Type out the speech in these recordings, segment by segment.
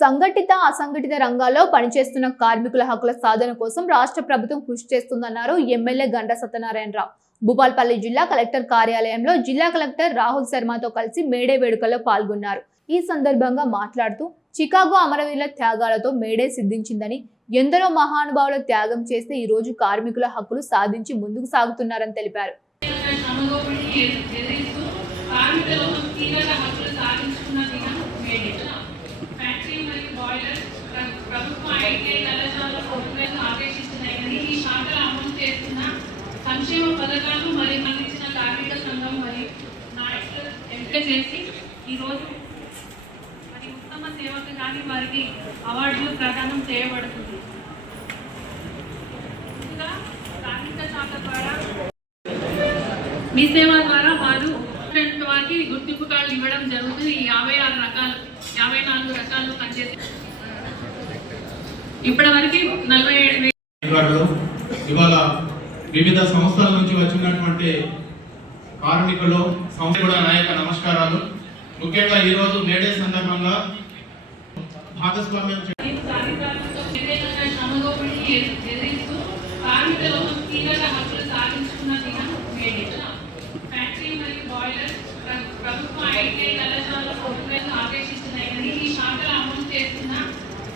సంఘటిత అసంఘటిత రంగాల్లో పనిచేస్తున్న కార్మికుల హక్కుల సాధన కోసం రాష్ట్ర ప్రభుత్వం కృషి చేస్తుందన్నారు ఎమ్మెల్యే గంట సత్యనారాయణరావు. భూపాల్పల్లి జిల్లా కలెక్టర్ కార్యాలయంలో జిల్లా కలెక్టర్ రాహుల్ శర్మతో కలిసి మేడే వేడుకల్లో పాల్గొన్నారు. ఈ సందర్భంగా మాట్లాడుతూ చికాగో అమరవీరుల త్యాగాలతో మేడే సిద్ధించిందని, ఎందరో మహానుభావుల త్యాగం చేస్తే ఈ రోజు కార్మికుల హక్కులు సాధించి ముందుకు సాగుతున్నారని తెలిపారు. సంక్షేమ పథకాలు మరియు అందించిన కార్మిక సంఘం మరియు నాయకులు ఎంపిక చేసి ఈరోజు మరి ఉత్తమ సేవకు కానీ వారికి అవార్డులు ప్రదానం చేయబడుతుంది. ఇంకా కార్మిక శాఖ ద్వారా మీ సేవ ద్వారా వారు వారికి గుర్తింపు కార్డులు ఇవ్వడం జరుగుతుంది. ఈ 54 రకాలు పనిచేసి ఇప్పటి వరకు 47,000 ఇవాళ వివిధ సంస్థల నుంచి వచ్చినటువంటి కార్మికులు సంస్థ కూడా నా యొక్క నమస్కారాలు. ముఖ్యంగా ఈరోజు మేడే సందర్భంగా భాగస్వామ్యం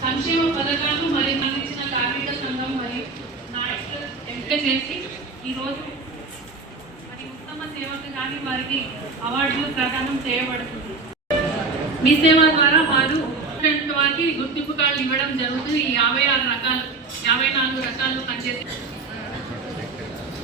సంక్షేమ పథకాలు మరియు అందించిన కార్మిక సంఘం మరియు నాయకులు ఎంపిక చేసి ఈరోజు మరి ఉత్తమ సేవకు కానీ వారికి అవార్డులు ప్రదానం చేయబడుతుంది. మీ సేవ ద్వారా వారు వారికి గుర్తింపు కార్డులు ఇవ్వడం జరుగుతుంది. ఈ 54 రకాలు పనిచేసి